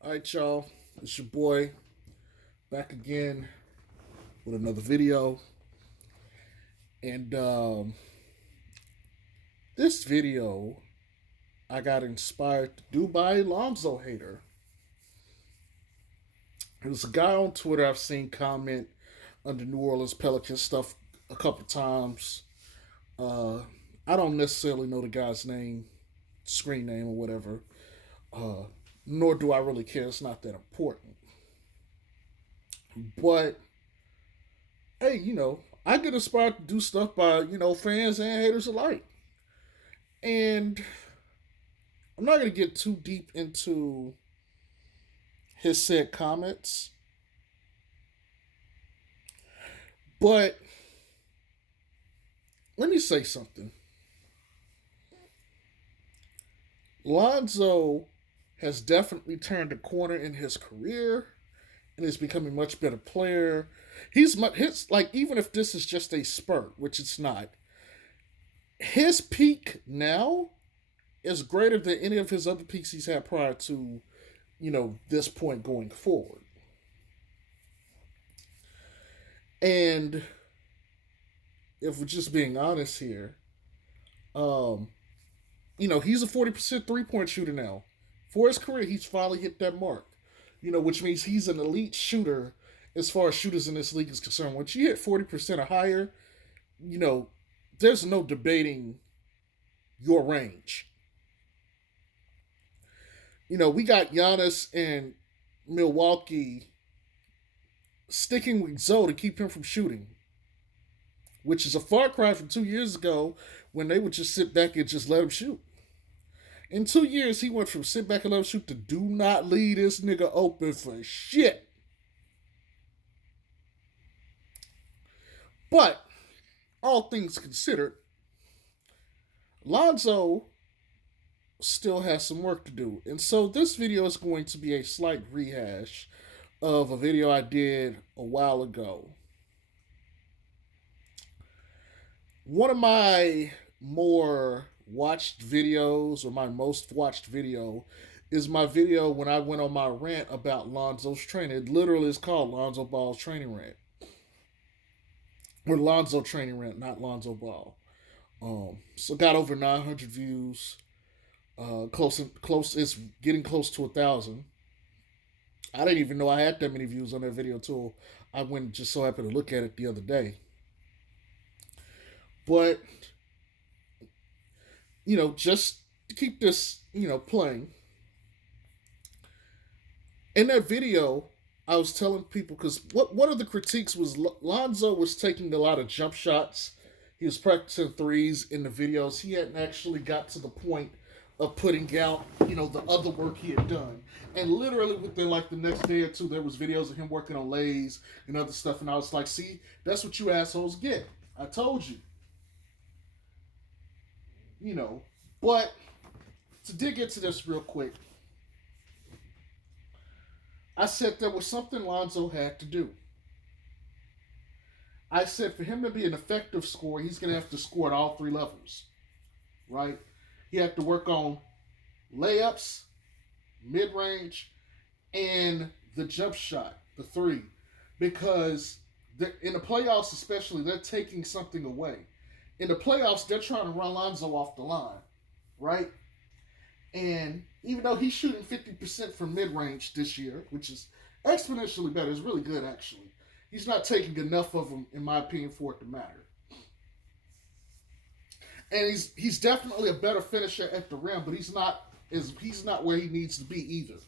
All right, y'all. It's your boy back again with another video. And this video I got inspired to do by a Lonzo hater. There's a guy on Twitter I've seen comment under New Orleans Pelicans stuff a couple times. Uh, I don't necessarily know the guy's name, screen name, or whatever. Uh, Nor do I really care. It's not that important. But hey, I get inspired to do stuff by, fans and haters alike. And I'm not going to get too deep into his said comments, but let me say something. Lonzo has definitely turned a corner in his career and is becoming a much better player. Even if this is just a spurt, which it's not, his peak now is greater than any of his other peaks he's had prior to, this point going forward. And if we're just being honest here, um, he's a 40% 3 point shooter now. For his career, he's finally hit that mark. Which means he's an elite shooter as far as shooters in this league is concerned. Once you hit 40% or higher, you know, there's no debating your range. We got Giannis in Milwaukee sticking with Zoe to keep him from shooting, which is a far cry from 2 years ago when they would just sit back and just let him shoot. In 2 years, he went from sit back and let him shoot to do not leave this nigga open for shit. But, all things considered, Lonzo still has some work to do. And so this video is going to be a slight rehash of a video I did a while ago. One of my more watched videos, or my most watched video, is my video when I went on my rant about Lonzo's training. It literally is called Lonzo Ball's Training Rant. Or Lonzo Training Rant, not Lonzo Ball. So got over 900 views. Close. It's getting close to 1,000. I didn't even know I had that many views on that video until I went and just so happened to look at it the other day. But just to keep this playing. In that video, I was telling people because one of the critiques was Lonzo was taking a lot of jump shots. He was practicing threes in the videos. He hadn't actually got to the point of putting out, the other work he had done. And literally within like the next day or two, there was videos of him working on lays and other stuff. And I was like, see, that's what you assholes get. I told you. But to dig into this real quick, I said there was something Lonzo had to do. I said for him to be an effective scorer, he's going to have to score at all three levels, right? He had to work on layups, mid-range, and the jump shot, the three. Because in the playoffs especially, they're taking something away. In the playoffs, they're trying to run Lonzo off the line, right? And even though he's shooting 50% from mid-range this year, which is exponentially better, it's really good actually. He's not taking enough of them, in my opinion, for it to matter. And he's definitely a better finisher at the rim, but he's not where he needs to be either.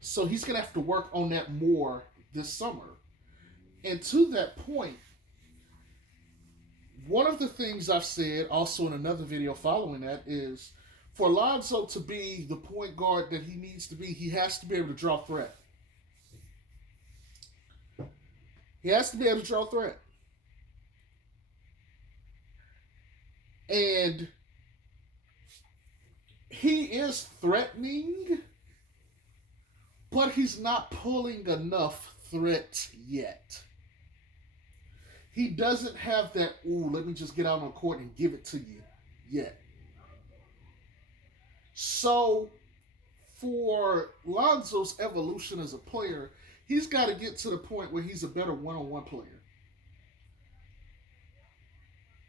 So he's gonna have to work on that more this summer. And to that point, one of the things I've said also in another video following that is for Lonzo to be the point guard that he needs to be, he has to be able to draw threat. He has to be able to draw threat. And he is threatening, but he's not pulling enough threat yet. He doesn't have that, ooh, let me just get out on court and give it to you yet. So, for Lonzo's evolution as a player, he's got to get to the point where he's a better one-on-one player.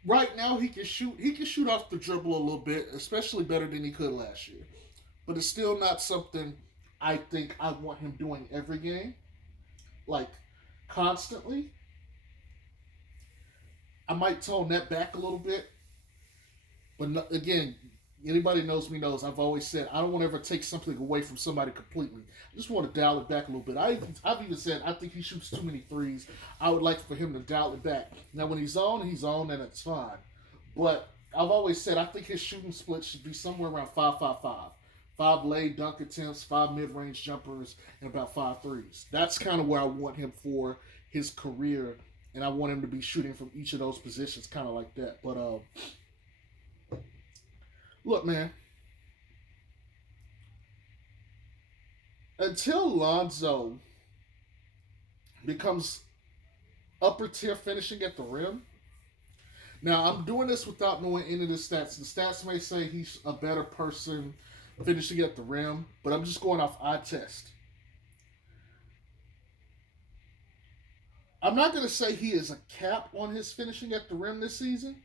Right now, he can shoot. He can shoot off the dribble a little bit, especially better than he could last year. But it's still not something I think I want him doing every game, like constantly. I might tone that back a little bit. But no, again, anybody knows me knows I've always said I don't want to ever take something away from somebody completely. I just want to dial it back a little bit. I've even said I think he shoots too many threes. I would like for him to dial it back. Now, when he's on, and it's fine. But I've always said I think his shooting split should be somewhere around 5-5-5. Five lay dunk attempts, five mid-range jumpers, and about five threes. That's kind of where I want him for his career, and I want him to be shooting from each of those positions, kind of like that. But look, man, until Lonzo becomes upper tier finishing at the rim. Now, I'm doing this without knowing any of the stats. The stats may say he's a better person finishing at the rim, but I'm just going off eye test. I'm not going to say he is a cap on his finishing at the rim this season,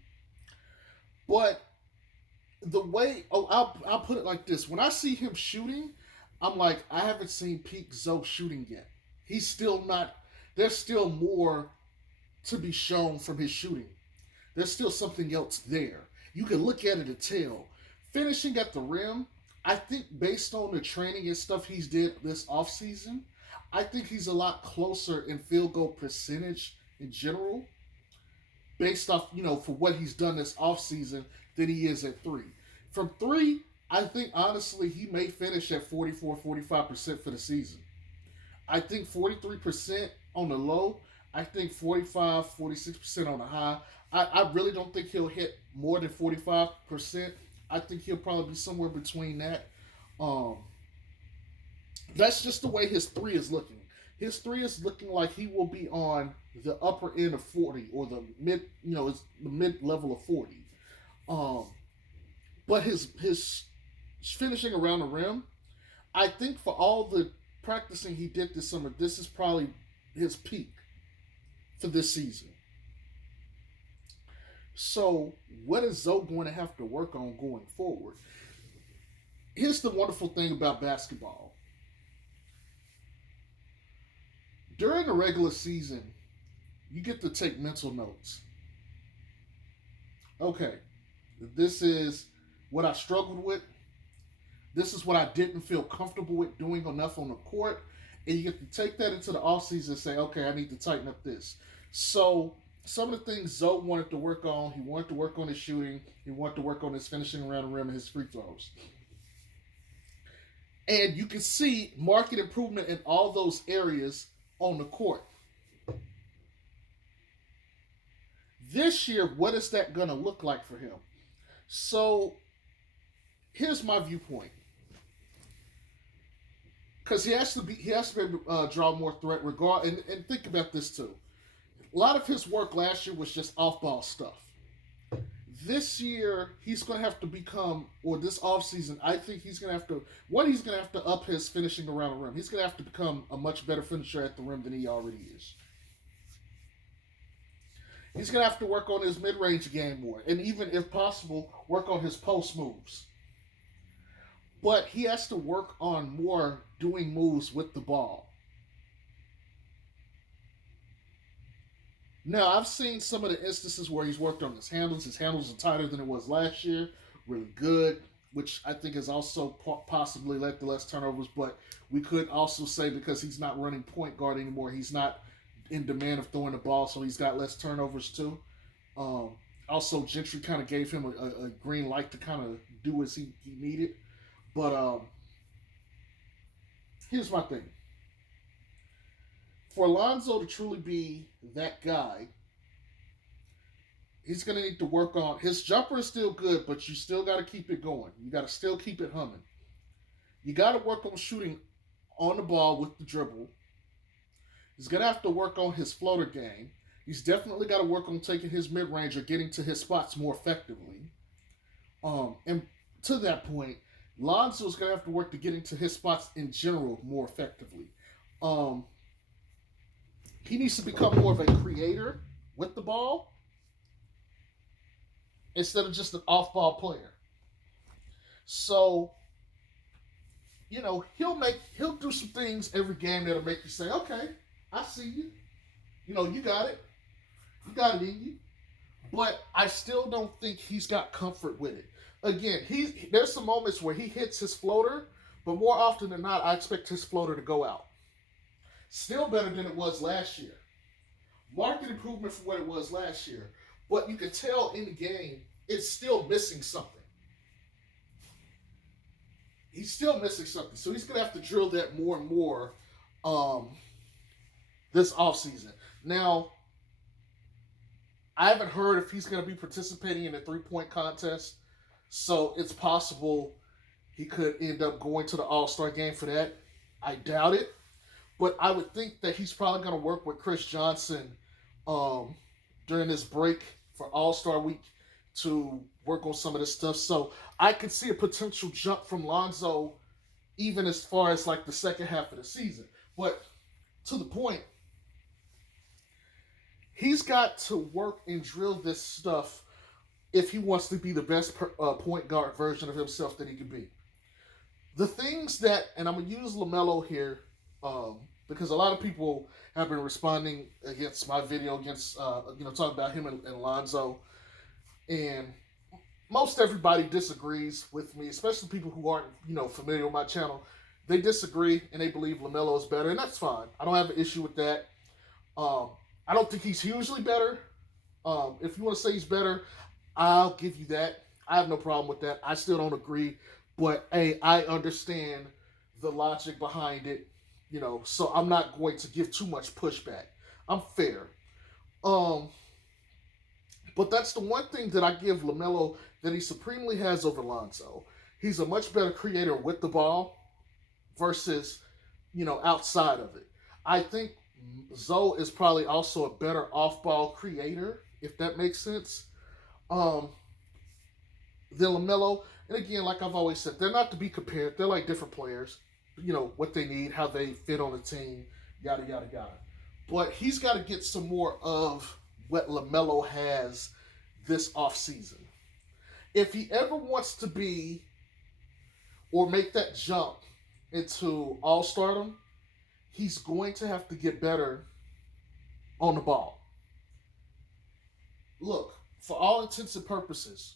but the way, I'll put it like this. When I see him shooting, I'm like, I haven't seen peak Zoe shooting yet. He's still not, there's still more to be shown from his shooting. There's still something else there. You can look at it and tell. Finishing at the rim, I think based on the training and stuff he's did this offseason, I think he's a lot closer in field goal percentage in general, based off, for what he's done this offseason than he is at three. From three, I think honestly he may finish at 44-45% for the season. I think 43% on the low. I think 45-46% on the high. I really don't think he'll hit more than 45%. I think he'll probably be somewhere between that. That's just the way his three is looking. His three is looking like he will be on the upper end of 40 or the mid, the mid level of 40. But his finishing around the rim, I think for all the practicing he did this summer, this is probably his peak for this season. So, what is Zoe going to have to work on going forward? Here's the wonderful thing about basketball. During the regular season, you get to take mental notes. Okay, this is what I struggled with. This is what I didn't feel comfortable with doing enough on the court. And you get to take that into the offseason and say, okay, I need to tighten up this. So, some of the things Zoe wanted to work on, he wanted to work on his shooting, he wanted to work on his finishing around the rim and his free throws. And you can see market improvement in all those areas on the court. This year, what is that going to look like for him? So, here's my viewpoint. Because he has to be able to draw more threat regard, and think about this too. A lot of his work last year was just off-ball stuff. This year, he's going to have to become, or this offseason, I think he's going to have to up his finishing around the rim. He's going to have to become a much better finisher at the rim than he already is. He's going to have to work on his mid-range game more, and even, if possible, work on his post moves. But he has to work on more doing moves with the ball. Now, I've seen some of the instances where he's worked on his handles. His handles are tighter than it was last year. Really good, which I think has also possibly led to less turnovers. But we could also say because he's not running point guard anymore, he's not in demand of throwing the ball, so he's got less turnovers too. Also, Gentry kind of gave him a green light to kind of do as he needed. But here's my thing. For Lonzo to truly be that guy, he's going to need to work on... His jumper is still good, but you still got to keep it going. You got to still keep it humming. You got to work on shooting on the ball with the dribble. He's going to have to work on his floater game. He's definitely got to work on taking his mid-range or getting to his spots more effectively. And to that point, Lonzo's going to have to work to get into his spots in general more effectively. Um, he needs to become more of a creator with the ball instead of just an off-ball player. So, he'll do some things every game that'll make you say, okay, I see you. You got it. You got it in you. But I still don't think he's got comfort with it. Again, there's some moments where he hits his floater, but more often than not, I expect his floater to go out. Still better than it was last year. Market improvement from what it was last year. But you can tell in the game, it's still missing something. He's still missing something. So he's going to have to drill that more and more this offseason. Now, I haven't heard if he's going to be participating in the three-point contest. So it's possible he could end up going to the All-Star game for that. I doubt it. But I would think that he's probably going to work with Chris Johnson during this break for All-Star week to work on some of this stuff. So I could see a potential jump from Lonzo even as far as like the second half of the season. But to the point, he's got to work and drill this stuff if he wants to be the best point guard version of himself that he can be. The things that, and I'm going to use LaMelo here because a lot of people have been responding against my video against, talking about him and Lonzo. And most everybody disagrees with me, especially people who aren't, familiar with my channel. They disagree and they believe LaMelo is better, and that's fine. I don't have an issue with that. I don't think he's hugely better. If you want to say he's better, I'll give you that. I have no problem with that. I still don't agree, but hey, I understand the logic behind it, so I'm not going to give too much pushback. I'm fair. But that's the one thing that I give LaMelo that he supremely has over Lonzo. He's a much better creator with the ball versus, outside of it. I think Zoe is probably also a better off-ball creator, if that makes sense, than LaMelo. And again, like I've always said, they're not to be compared. They're like different players. What they need, how they fit on the team, yada, yada, yada. But he's got to get some more of what LaMelo has this offseason. If he ever wants to be or make that jump into all-stardom, he's going to have to get better on the ball. Look, for all intents and purposes,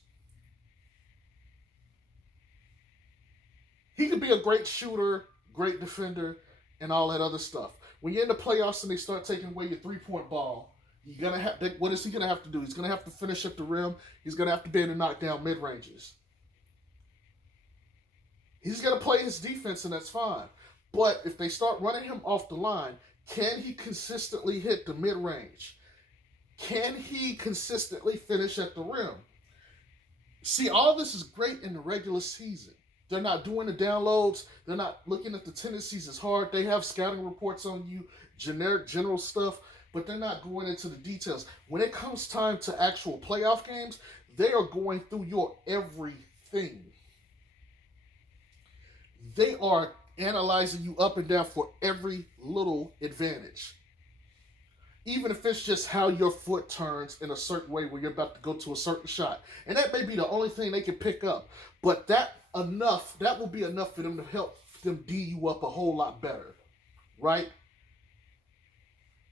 he could be a great shooter, great defender, and all that other stuff. When you're in the playoffs and they start taking away your three-point ball, what is he gonna have to do? He's gonna have to finish at the rim. He's gonna have to be able to knock down mid-ranges. He's gonna play his defense, and that's fine. But if they start running him off the line, can he consistently hit the mid-range? Can he consistently finish at the rim? See, all this is great in the regular season. They're not doing the downloads. They're not looking at the tendencies as hard. They have scouting reports on you, general stuff, but they're not going into the details. When it comes time to actual playoff games, they are going through your everything. They are analyzing you up and down for every little advantage. Even if it's just how your foot turns in a certain way when you're about to go to a certain shot. And that may be the only thing they can pick up. But that will be enough for them to help them D you up a whole lot better. Right?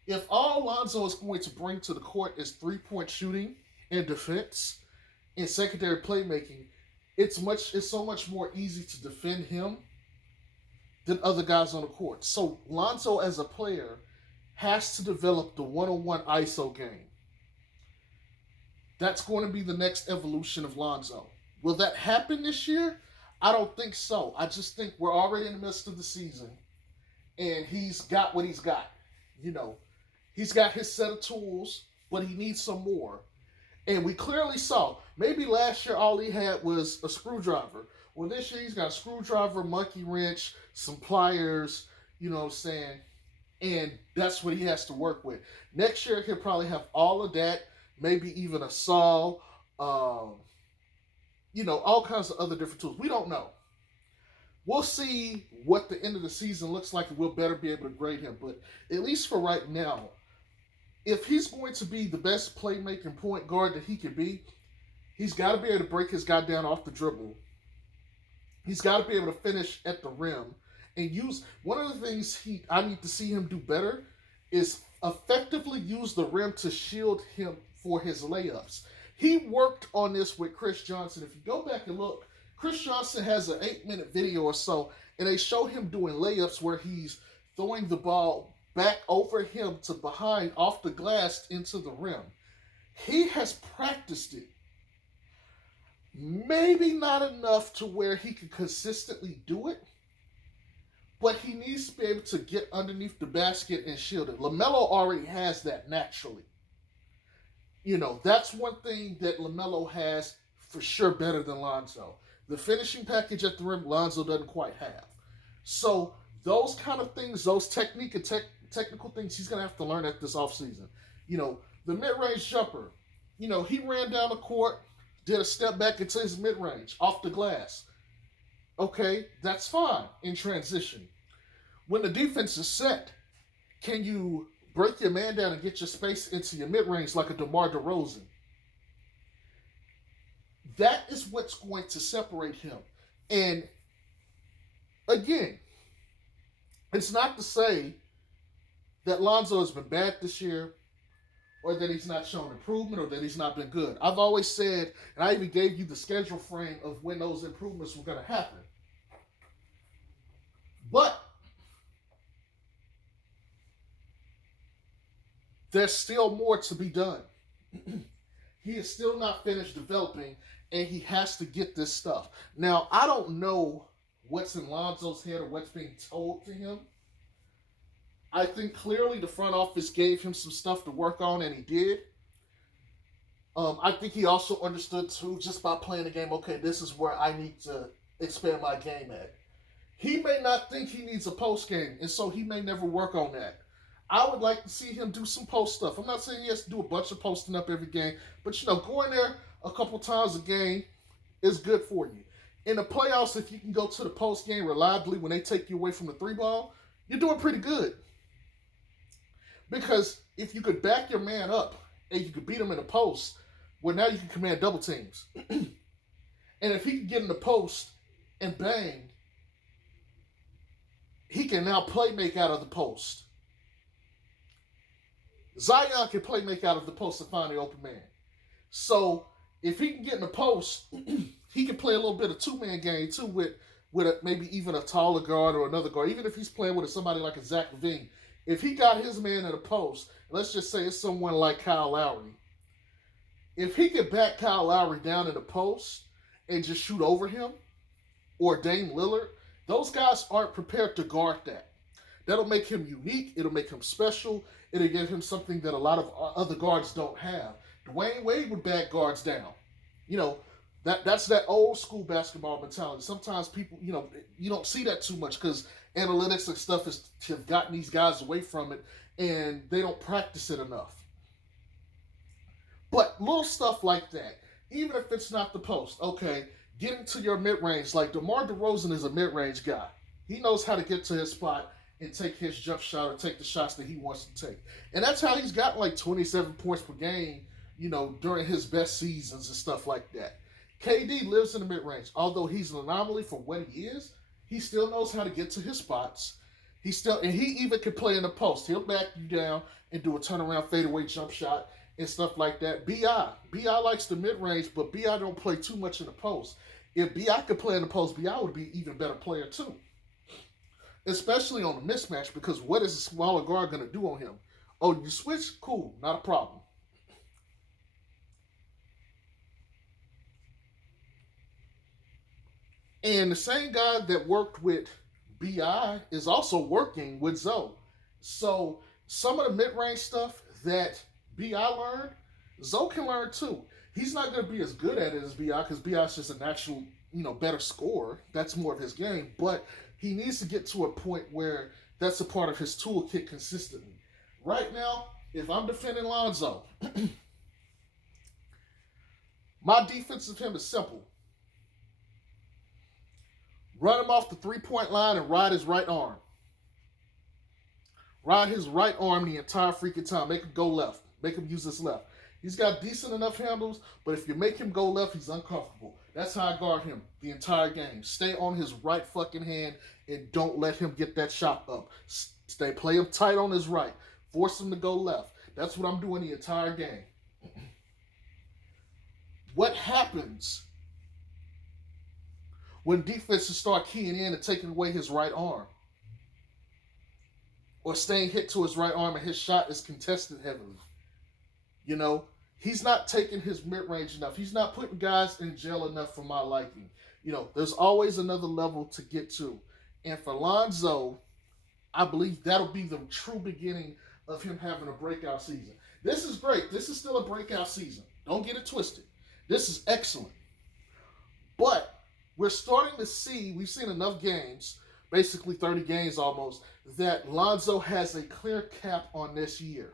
If all Lonzo is going to bring to the court is three-point shooting and defense and secondary playmaking, it's so much more easy to defend him than other guys on the court. So Lonzo as a player has to develop the one-on-one ISO game. That's going to be the next evolution of Lonzo. Will that happen this year? I don't think so. I just think we're already in the midst of the season, and he's got what he's got. He's got his set of tools, but he needs some more. And we clearly saw, maybe last year all he had was a screwdriver. Well, this year he's got a screwdriver, monkey wrench, some pliers, and that's what he has to work with. Next year, he'll probably have all of that, maybe even a saw, all kinds of other different tools. We don't know. we'll see what the end of the season looks like, and we'll better be able to grade him. But at least for right now, if he's going to be the best playmaking point guard that he can be, he's got to be able to break his guy down off the dribble. He's got to be able to finish at the rim and use. One of the things I need to see him do better is effectively use the rim to shield him for his layups. He worked on this with Chris Johnson. If you go back and look, Chris Johnson has an 8-minute video or so, and they show him doing layups where he's throwing the ball back over him to behind off the glass into the rim. He has practiced it. Maybe not enough to where he can consistently do it, but he needs to be able to get underneath the basket and shield it. LaMelo already has that naturally. That's one thing that LaMelo has for sure better than Lonzo. The finishing package at the rim, Lonzo doesn't quite have. So those kind of things, those technical things, he's going to have to learn at this offseason. The mid-range jumper, he ran down the court, did a step back into his mid-range, off the glass. Okay, that's fine in transition. When the defense is set, can you break your man down and get your space into your mid-range like a DeMar DeRozan? That is what's going to separate him. And again, it's not to say that Lonzo has been bad this year, or that he's not shown improvement, or that he's not been good. I've always said, and I even gave you the schedule frame of when those improvements were going to happen. But there's still more to be done. He is still not finished developing, and he has to get this stuff. Now, I don't know what's in Lonzo's head or what's being told to him. I think clearly the front office gave him some stuff to work on, and he did. I think he also understood, too, just by playing the game, okay, this is where I need to expand my game at. He may not think he needs a post game, and so he may never work on that. I would like to see him do some post stuff. I'm not saying he has to do a bunch of posting up every game, but, going there a couple times a game is good for you. In the playoffs, if you can go to the post game reliably when they take you away from the three ball, you're doing pretty good. Because if you could back your man up and you could beat him in the post, well, now you can command double teams. And if he can get in the post and bang, he can now play make out of the post. Zion can play make out of the post and find the open man. So if he can get in the post, he can play a little bit of two-man game too with maybe even a taller guard or another guard. Even if he's playing with somebody like a Zach LaVine, if he got his man in the post, let's just say it's someone like Kyle Lowry. If he could back Kyle Lowry down in the post and just shoot over him, or Dame Lillard, those guys aren't prepared to guard that. That'll make him unique. It'll make him special. It'll give him something that a lot of other guards don't have. Dwayne Wade would back guards down. That's that old school basketball mentality. Sometimes people, you don't see that too much because analytics and stuff have gotten these guys away from it, and they don't practice it enough. But little stuff like that, even if it's not the post, okay, getting to your mid-range, like DeMar DeRozan is a mid-range guy. He knows how to get to his spot and take his jump shot or take the shots that he wants to take. And that's how he's got like 27 points per game, during his best seasons and stuff like that. KD lives in the mid-range. Although he's an anomaly for what he is, he still knows how to get to his spots. He even can play in the post. He'll back you down and do a turnaround fadeaway jump shot and stuff like that. B.I. likes the mid-range, but B.I. don't play too much in the post. If B.I. could play in the post, B.I. would be an even better player too. Especially on the mismatch, because what is a smaller guard going to do on him? Oh, you switch? Cool, not a problem. And the same guy that worked with B.I. is also working with Zoe. So some of the mid-range stuff that B.I. learned, Zoe can learn too. He's not going to be as good at it as B.I. because B.I. is just a natural, better scorer. That's more of his game. But he needs to get to a point where that's a part of his toolkit consistently. Right now, if I'm defending Lonzo, my defense of him is simple. Run him off the 3-point line and ride his right arm. Ride his right arm the entire freaking time. Make him go left. Make him use his left. He's got decent enough handles, but if you make him go left, he's uncomfortable. That's how I guard him the entire game. Stay on his right fucking hand and don't let him get that shot up. Play him tight on his right. Force him to go left. That's what I'm doing the entire game. What happens when defenses start keying in and taking away his right arm? Or staying hit to his right arm and his shot is contested heavily. You know, he's not taking his mid-range enough. He's not putting guys in jail enough for my liking. You know, there's always another level to get to. And for Lonzo, I believe that'll be the true beginning of him having a breakout season. This is great. This is still a breakout season. Don't get it twisted. This is excellent. But we're starting to see, we've seen enough games, basically 30 games almost, that Lonzo has a clear cap on this year.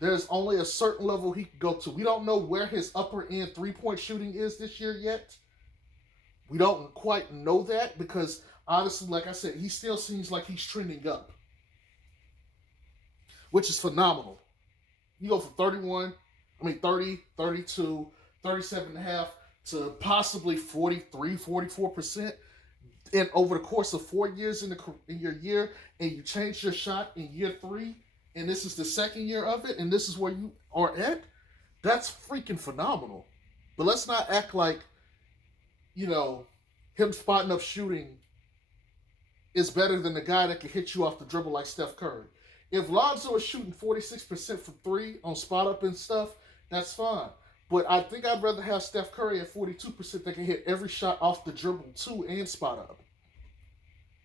There's only a certain level he can go to. We don't know where his upper end 3-point shooting is this year yet. We don't quite know that because, honestly, like I said, he still seems like he's trending up, which is phenomenal. You go from 30, 32, 37 and a half to possibly 43, 44%. And over the course of 4 years in your year, and you change your shot in year 3, and this is the second year of it, and this is where you are at, that's freaking phenomenal. But let's not act like, you know, him spotting up shooting is better than the guy that can hit you off the dribble like Steph Curry. If Lonzo is shooting 46% from 3 on spot up and stuff, that's fine. But I think I'd rather have Steph Curry at 42% that can hit every shot off the dribble too and spot up.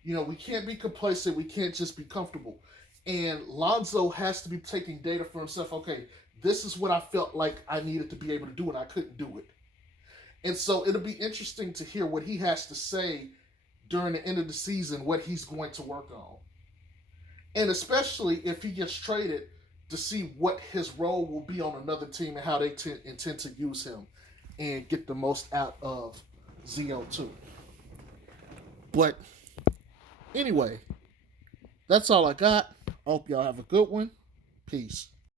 You know, we can't be complacent. We can't just be comfortable. And Lonzo has to be taking data for himself. Okay, this is what I felt like I needed to be able to do, and I couldn't do it. And so it'll be interesting to hear what he has to say during the end of the season, what he's going to work on. And especially if he gets traded, to see what his role will be on another team and how they intend to use him and get the most out of ZO2. But anyway, that's all I got. I hope y'all have a good one. Peace.